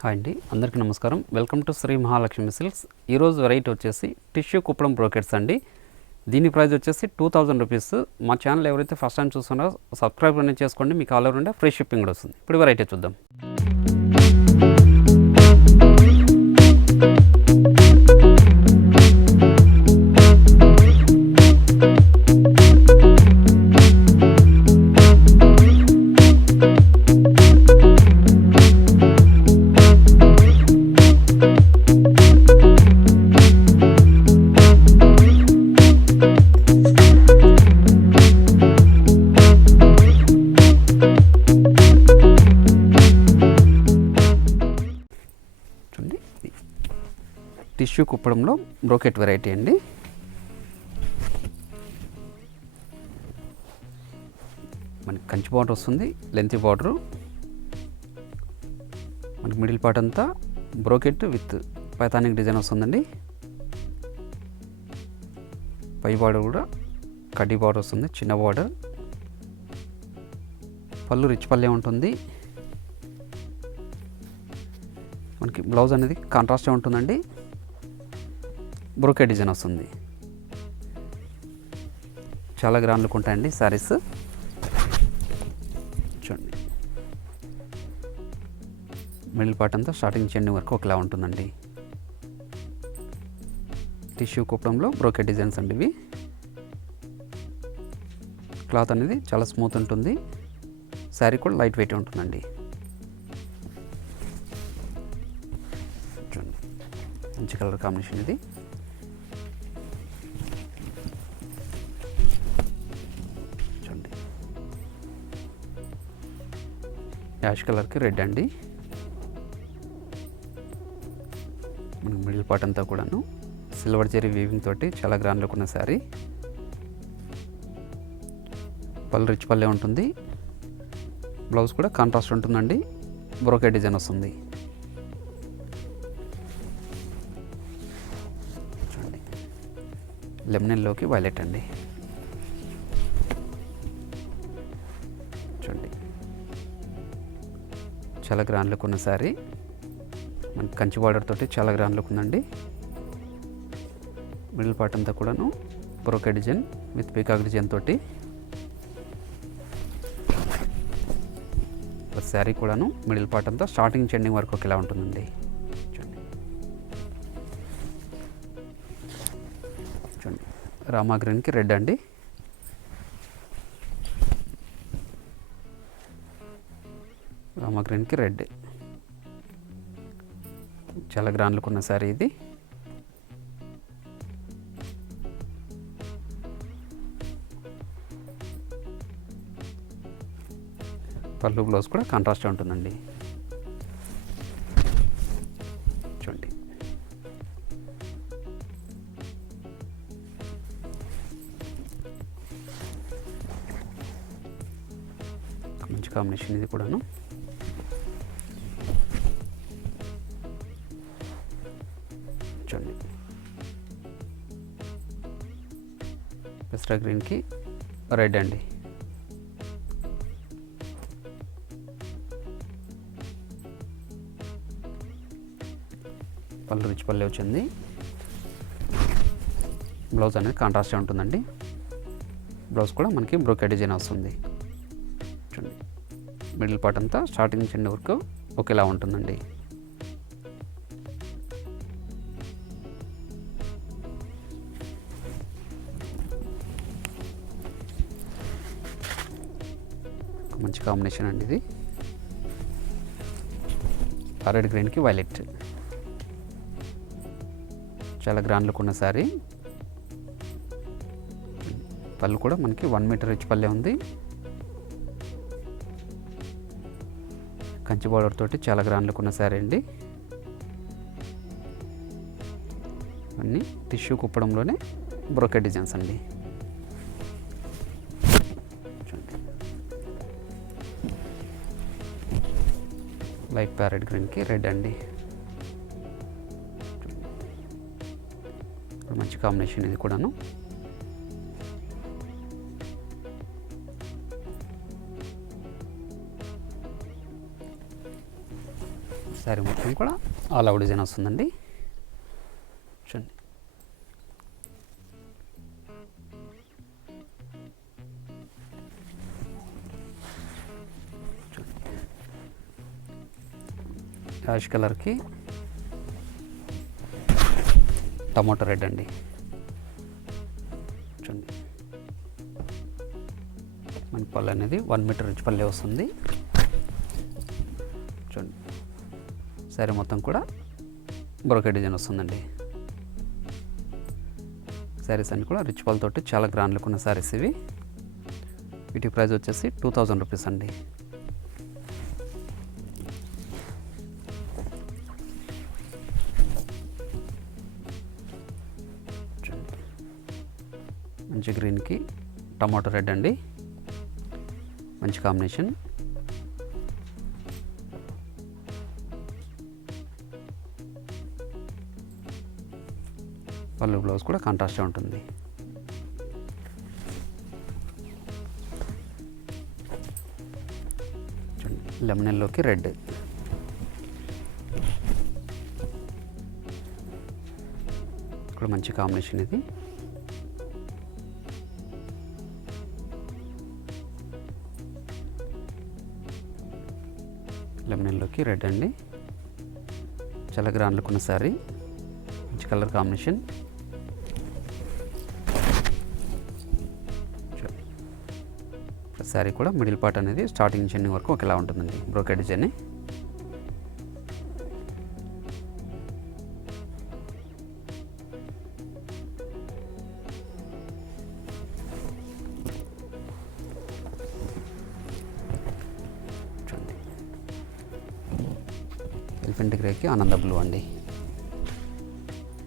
హాయ్ అండి, అందరికీ నమస్కారం. Welcome to Shri Mahalakshmi silks. ఈరోజు వెరైటీ వచ్చేసి టిష్యూ కుప్పడం బ్రోకెట్స్ అండి. దీని ప్రైస్ వచ్చేసి 2000 రూపీస్. మా ఛానల్ ఎవరైతే ఫస్ట్ టైం చూస్తున్నారో సబ్స్క్రైబ్ అనేది చేసుకోండి, మీకు all over India free shipping కూడా వస్తుంది. ఇప్పుడు వెరైటీ చూద్దాం. టిష్యూ కుప్పడంలో బ్రోకెట్ వెరైటీ అండి. మనకి కంచి బార్డర్ వస్తుంది, లెంతీ బార్డరు. మనకి మిడిల్ పార్ట్ అంతా బ్రోకెట్ విత్ పైథానిక్ డిజైన్ వస్తుందండి. పై బార్డర్ కూడా కడ్డీ బార్డర్ వస్తుంది, చిన్న బార్డర్. పళ్ళు రిచ్ పల్లె ఉంటుంది. మనకి బ్లౌజ్ అనేది కాంట్రాస్ట్గా ఉంటుందండి. బ్రోకెట్ డిజైన్ వస్తుంది. చాలా గ్రాండ్లకు ఉంటాయండి శారీస్. చూడండి, మిడిల్ పార్ట్ అంతా స్టార్టింగ్ ఎండింగ్ వరకు ఒకలా ఉంటుందండి. టిష్యూ కుప్పడంలో బ్రోకెట్ డిజైన్స్ అండి ఇవి. క్లాత్ అనేది చాలా స్మూత్ ఉంటుంది. శారీ కూడా లైట్ వెయిట్ ఉంటుందండి. చూడండి, మంచి కలర్ కాంబినేషన్ ఇది. యాష్ కలర్కి రెడ్ అండి. మనకి మిడిల్ పార్ట్ అంతా కూడాను సిల్వర్ జెరీ వీవింగ్ తోటి చాలా గ్రాండ్ లుక్ ఉన్న శారీ. పళ్ళు రిచ్ పల్లె ఉంటుంది. బ్లౌజ్ కూడా కాంట్రాస్ట్ ఉంటుందండి. బ్రోకెట్ డిజైన్ వస్తుంది. చూడండి, లెమనెల్లోకి వైలెట్ అండి. చూడండి, చాలా గ్రాండ్ లుక్ ఉన్న శారీ. మనకి కంచి బార్డర్ తోటి చాలా గ్రాండ్ లుక్ ఉందండి. మిడిల్ పార్ట్ అంతా కూడాను brocade design with peacock design తోటి. శారీ కూడాను మిడిల్ పార్ట్ అంతా స్టార్టింగ్ ఎండింగ్ వరకు ఇలా ఉంటుందండి. చూడండి, చూడండి, రామా గ్రీన్కి రెడ్ అండి. రామా గ్రీన్కి రెడ్. చాలా గ్రాండ్ లుక్ ఉన్న శారీ ఇది. పళ్ళు బ్లౌజ్ కూడా కాంట్రాస్ట్గా ఉంటుందండి. చూడండి, మంచి కాంబినేషన్ ఇది కూడాను. చూడండి, పెస్టా గ్రీన్కి రెడ్ అండి. పళ్ళు రిచ్ పల్లె వచ్చింది. బ్లౌజ్ అనేది కాంట్రాస్ట్గా ఉంటుందండి. బ్లౌజ్ కూడా మనకి బ్రోకెట్ డిజైన్ వస్తుంది. చూడండి, మిడిల్ పార్ట్ అంతా స్టార్టింగ్ నుంచి ఎండ్ వరకు ఒకేలా ఉంటుందండి. మంచి కాంబినేషన్ అండి ఇది. రెడ్ గ్రీన్కి వైలెట్. చాలా గ్రాండ్ లుక్ ఉన్న శారీ. పళ్ళు కూడా మనకి 1 మీటర్ రిచ్ పల్లె ఉంది. కంచి బార్డర్ తోటి చాలా గ్రాండ్ లుక్ ఉన్న శారీ అండి. అన్నీ టిష్యూ కుప్పడంలోనే బ్రోకెట్ డిజైన్స్ అండి. లైట్ ప్యారెట్ గ్రీన్కి రెడ్ అండి. మంచి కాంబినేషన్ ఇది కూడాను. శారీ మొత్తం కూడా ఆల్ అవుట్ డిజైన్ వస్తుందండి. చూడండి, యాష్ కలర్కి టమాటో రెడ్ అండి. చూడండి, మన పళ్ళు అనేది 1 మీటర్ రిచ్ పల్లె వస్తుంది. చూడండి, శారీ మొత్తం కూడా బ్రోకెట్ డిజైన్ వస్తుందండి. శారీస్ అన్నీ కూడా రిచ్ పళ్ళతోటి చాలా గ్రాండ్ లుక్ ఉన్న శారీస్ ఇవి. వీటి ప్రైస్ వచ్చేసి 2000 రూపీస్ అండి. మంచి గ్రీన్కి టమాటో రెడ్ అండి, మంచి కాంబినేషన్. పళ్ళు బ్లౌజ్ కూడా కాంట్రాస్ట్గా ఉంటుంది. చూడండి, లెమన్ ఎల్లోకి రెడ్. ఇక్కడ మంచి కాంబినేషన్ ఇది. లెమన్ ఎల్లోకి రెడ్ అండి, చాలా గ్రాండ్ లుక్ ఉన్న శారీ, మంచి కలర్ కాంబినేషన్. శారీ కూడా మిడిల్ పార్ట్ అనేది స్టార్టింగ్ నుంచి ఎండింగ్ వరకు ఒకేలా ఉంటుందండి, బ్రోకెట్ డిజైన్. ఎలిఫెంట్ గ్రేకి ఆనంద బ్లూ అండి,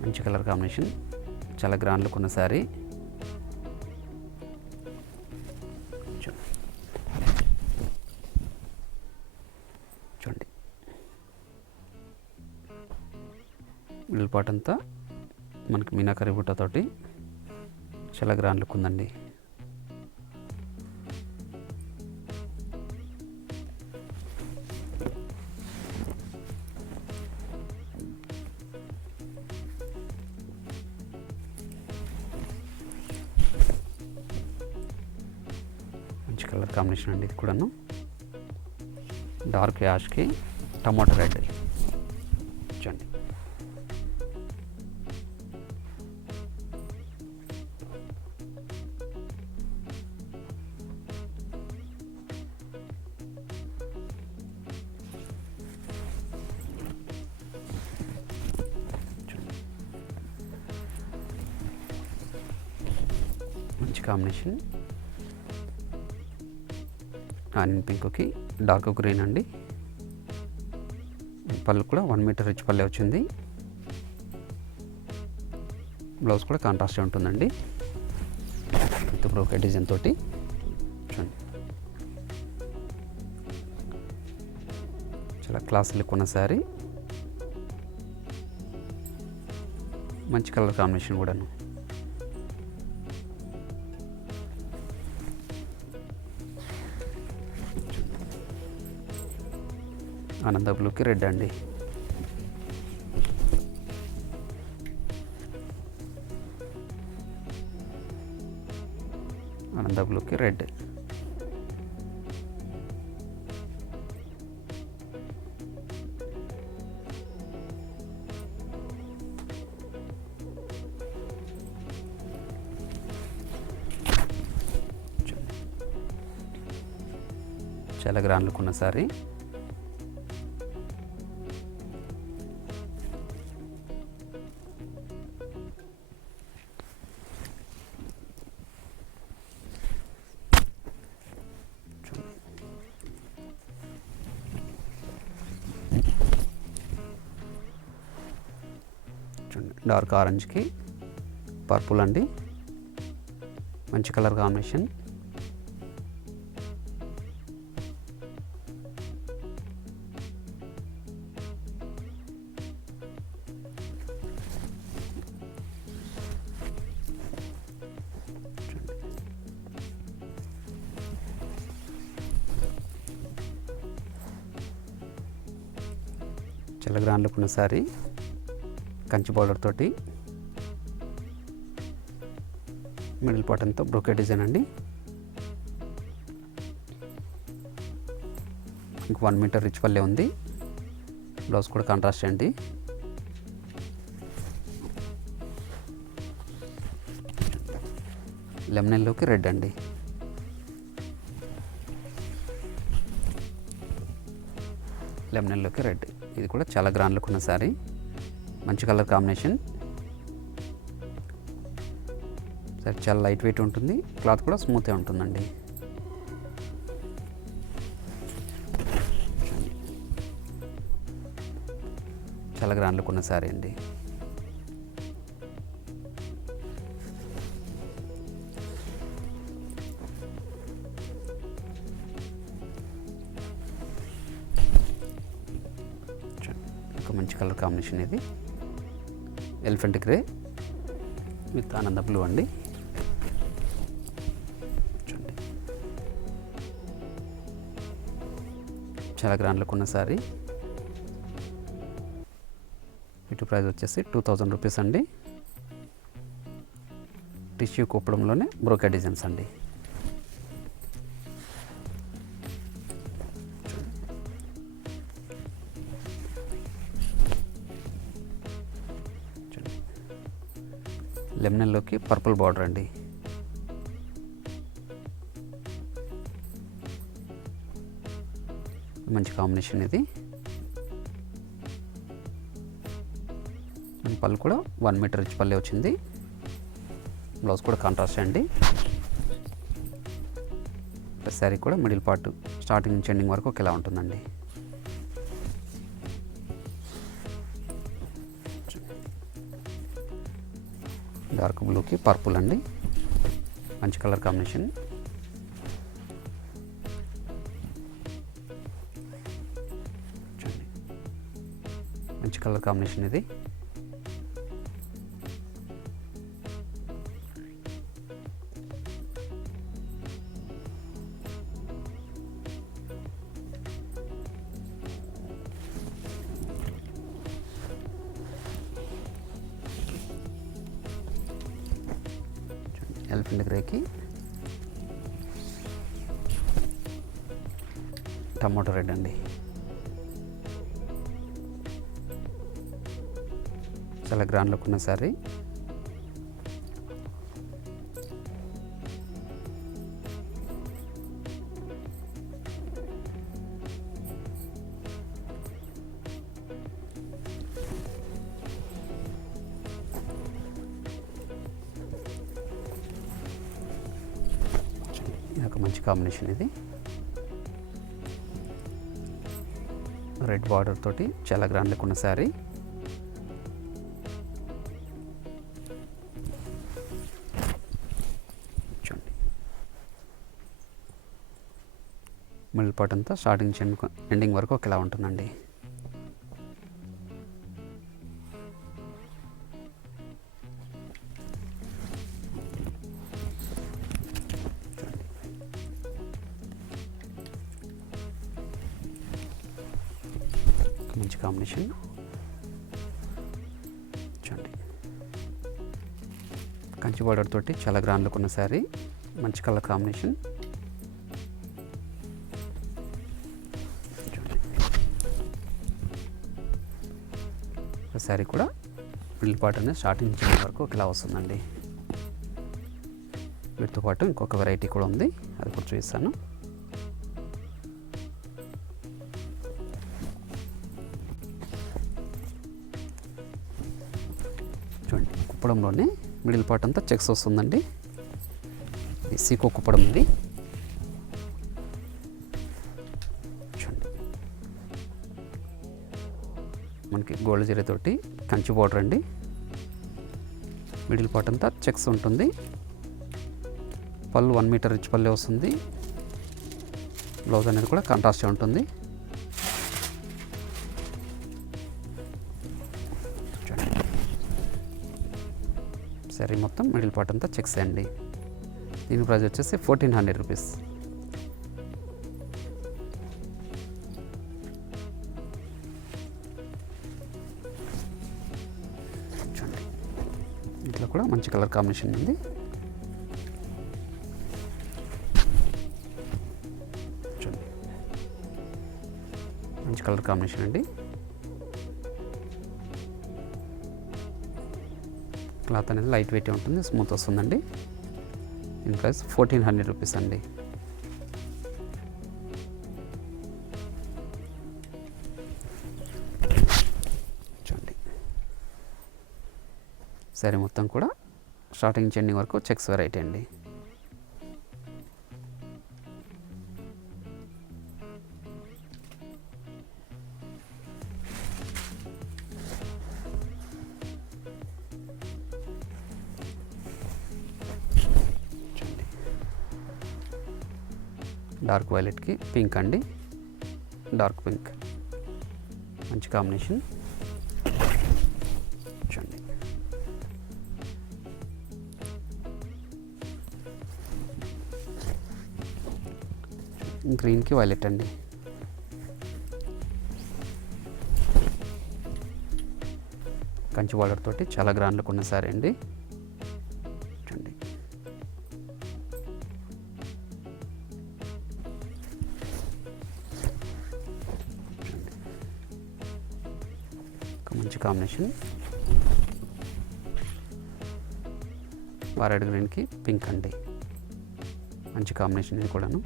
మంచి కలర్ కాంబినేషన్, చాలా గ్రాండ్ లుక్ ఉన్న శారీ. చూడండి, మిడిల్ పార్ట్ అంతా మనకి మీనాకరి బుట్టతోటి చాలా గ్రాండ్ లుక్ ఉందండి. మంచి కలర్ కాంబినేషన్ అండి ఇది కూడాను, డార్క్ యాష్కి టమాటో రెడ్. చూడండి, మంచి కాంబినేషన్. ఆనియన్ పింక్కి డార్క్ గ్రీన్ అండి, పళ్ళు కూడా 1 మీటర్ రిచ్ పల్లె వచ్చింది. బ్లౌజ్ కూడా కాంట్రాస్ట్ ఉంటుందండి విత్ బ్రోకెట్ డిజైన్ తోటి. చూడండి, చాలా క్లాస్ లుక్ ఉన్న శారీ, మంచి కలర్ కాంబినేషన్ కూడాను. ఆనంద బ్లూకి రెడ్ అండి, ఆనంద బ్లూకి రెడ్. చాలా గ్రాండ్ లుక్ ఉన్న శారీ. డార్క్ ఆరెంజ్కి పర్పుల్ అండి, మంచి కలర్ కాంబినేషన్. చాలా గ్రాండ్ లుక్ ఉన్న శారీ, కంచి బార్డర్ తోటి మిడిల్ పార్ట్ అంతా బ్రోకెట్ డిజైన్ అండి. ఇంక 1 మీటర్ రిచ్ పల్లె ఉంది. బ్లౌజ్ కూడా కాంట్రాస్ట్ అండి. లెమన్ ఎల్లోకి రెడ్ అండి. లెమన్ ఎల్లోకి రెడ్, ఇది కూడా చాలా గ్రాండ్ లుక్ ఉన్న శారీ, మంచి కలర్ కాంబినేషన్. సరే, చాలా లైట్ వెయిట్ ఉంటుంది, క్లాత్ కూడా స్మూత్గా ఉంటుందండి. చాలా గ్రాండ్ లుక్ ఉన్న శారీ అండి. మంచి కలర్ కాంబినేషన్, ఇది ఎలిఫెంట్ గ్రే విత్ ఆనంద బ్లూ అండి. చూడండి, చాలా గ్రాండ్ లుక్ ఉన్న శారీ. ఇటు ప్రైస్ వచ్చేసి 2000 రూపీస్ అండి. టిష్యూ కుప్పడంలోనే బ్రోకెట్ డిజైన్స్ అండి. లెమన్ ఎల్లోకి పర్పుల్ బార్డర్ అండి. మంచి కాంబినేషన్ ఇది. పళ్ళు కూడా 1 మీటర్ రిచ్ పల్లె వచ్చింది. బ్లౌజ్ కూడా కాంట్రాస్ట్ అండి. శారీ కూడా మిడిల్ పార్ట్ స్టార్టింగ్ నుంచి ఎండింగ్ వరకు ఒకేలా ఉంటుందండి. డార్క్ బ్లూకి పర్పుల్ అండి, మంచి కలర్ కాంబినేషన్. చూడండి, మంచి కలర్ కాంబినేషన్ ఇది. ఎలిఫెంట్ గ్రేకి టమాటో రెడ్ అండి. చాలా గ్రాండ్ లుక్ ఉన్న శారీ. ఒక మంచి కాంబినేషన్ ఇది. రెడ్ బార్డర్ తోటి చాలా గ్రాండ్ లుక్ ఉన్న శారీ. చూడండి, మిడిల్ పార్ట్ అంతా స్టార్టింగ్ ఎండింగ్ వరకు ఒకేలా ఉంటుందండి. మంచి కాంబినేషన్. చూడండి, కంచి బార్డర్ తోటి చాలా గ్రాండ్ లుక్ ఉన్న శారీ, మంచి కలర్ కాంబినేషన్. శారీ కూడా మిడిల్ పార్ట్ అనేది స్టార్టింగ్ నుంచి వరకు ఒకేలా వస్తుందండి. వీటితో పాటు ఇంకొక వెరైటీ కూడా ఉంది, అది కూడా చూపిస్తాను. చూడండి, కుప్పడంలోనే మిడిల్ పార్ట్ అంతా చెక్స్ వస్తుందండి. ఇది సీకో కుప్పడం ఇది. చూడండి, మనకి గోల్డ్ జరీ తోటి కంచి బార్డర్ అండి. మిడిల్ పార్ట్ అంతా చెక్స్ ఉంటుంది. పళ్ళు 1 మీటర్ రిచ్ పల్లె వస్తుంది. బ్లౌజ్ అనేది కూడా కాంట్రాస్ట్ ఉంటుంది. శారీ మొత్తం మిడిల్ పార్ట్ అంతా చెక్స్ అండి. దీని ప్రైస్ వచ్చేసి 1400 రూపీస్. వైట్లో కూడా మంచి కలర్ కాంబినేషన్ ఉంది. చూడండి మంచి కలర్ కాంబినేషన్ అండి. క్లాత్ అనేది లైట్ వెయిట్ ఉంటుంది, స్మూత్ వస్తుందండి. దీని ప్రైస్ 1400 రూపీస్ అండి. చూడండి సరే మొత్తం కూడా స్టార్టింగ్ నుంచి ఎండింగ్ వరకు చెక్స్ వెరైటీ అండి. డార్క్ వైలెట్కి పింక్ అండి, డార్క్ పింక్ మంచి కాంబినేషన్. చూడండి గ్రీన్కి వైలెట్ అండి. కంచి బార్డర్ తోటి చాలా గ్రాండ్ లుక్ ఉన్న సారీ అండి. చూడండి మంచి కాంబినేషన్. వారెడ్ గ్రీన్కి పింక్ అండి, మంచి కాంబినేషన్ ఇది కూడాను.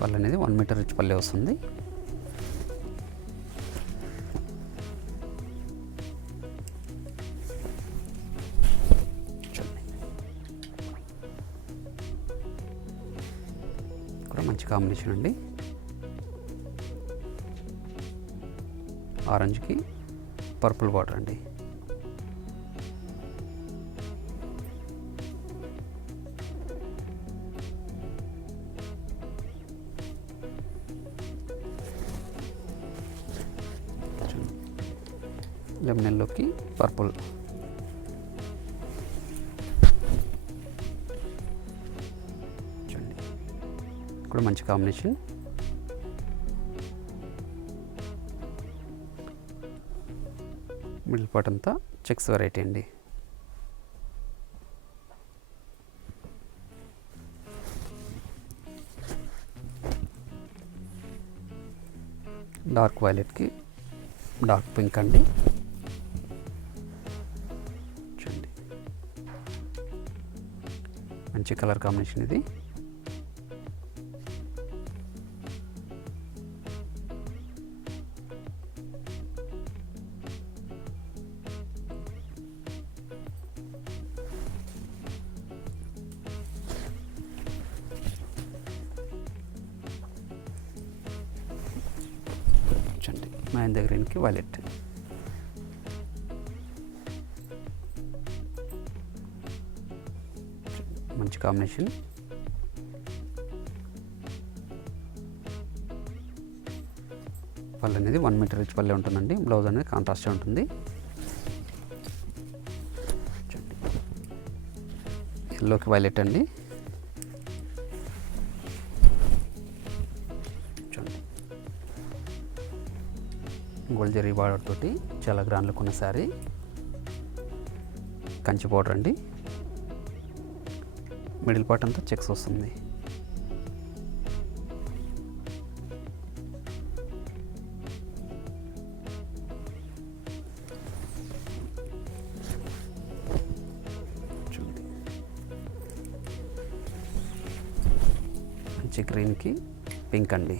పళ్ళు అనేది 1 మీటర్ రిచ్ పల్లె వస్తుంది. కూడా మంచి కాంబినేషన్ అండి. ఆరెంజ్కి పర్పుల్ బార్డర్ అండి. లెమన్ ఎల్లోకి పర్పుల్. చూడండి ఇక్కడ మంచి కాంబినేషన్. మిడిల్ పార్ట్ అంతా చెక్స్ వెరైటీ అండి. డార్క్ వైలెట్కి డార్క్ పింక్ అండి. చూడండి మంచి కలర్ కాంబినేషన్ ఇది. చూడండి మహేంద్ర గ్రీన్కి వైలెట్. మంచి కాంబినేషన్. పళ్ళు అనేది 1 మీటర్ రిచ్ పల్లె ఉంటుందండి. బ్లౌజ్ అనేది కాంట్రాస్ట్ ఉంటుంది. ఎల్లోకి వైలెట్ అండి. చూడండి గోల్డ్ జరీ బార్డర్ తోటి చాలా గ్రాండ్ లుక్ ఉన్న శారీ. కంచి బార్డర్ అండి. మిడిల్ పార్ట్ అంతా చెక్స్ వస్తుంది. చూడండి మంచి గ్రీన్కి పింక్ అండి.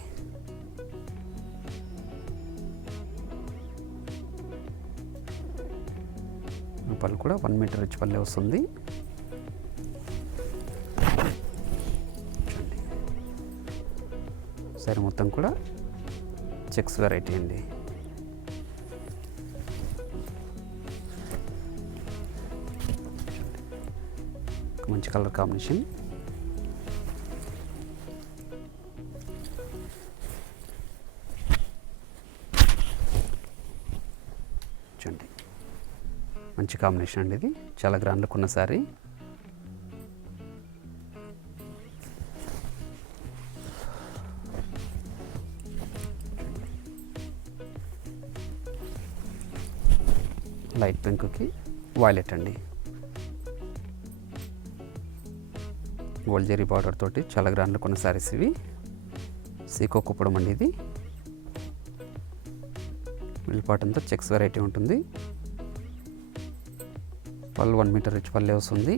పళ్ళు కూడా 1 మీటర్ రిచ్ పల్లె వస్తుంది. సరే మొత్తం కూడా చెక్స్ వెరైటీ అండి. మంచి కలర్ కాంబినేషన్. చూడండి మంచి కాంబినేషన్ అండి. ఇది చాలా గ్రాండ్ లుక్ ఉన్న శారీ. లైట్ పింక్కి వైలెట్ అండి. గోల్డ్ జరీ బార్డర్ తోటి చాలా గ్రాండ్లో కొన్ని శారీస్ ఇవి. సీకో కుప్పడం అండి ఇది. మిల్ పార్ట్ అంతా చెక్స్ వెరైటీ ఉంటుంది. పళ్ళు 1 మీటర్ రిచ్ పల్లె వస్తుంది.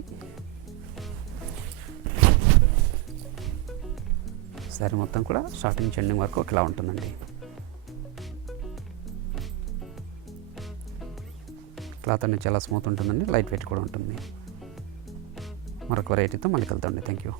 శారీ మొత్తం కూడా స్టార్టింగ్ ఎండింగ్ వరకు ఇట్లా ఉంటుందండి. క్లాత్ అనేది చాలా స్మూత్ ఉంటుందండి, లైట్ వెయిట్ కూడా ఉంటుంది. మరొక వెరైటీతో మళ్ళీ కలుద్దామండి. Thank you.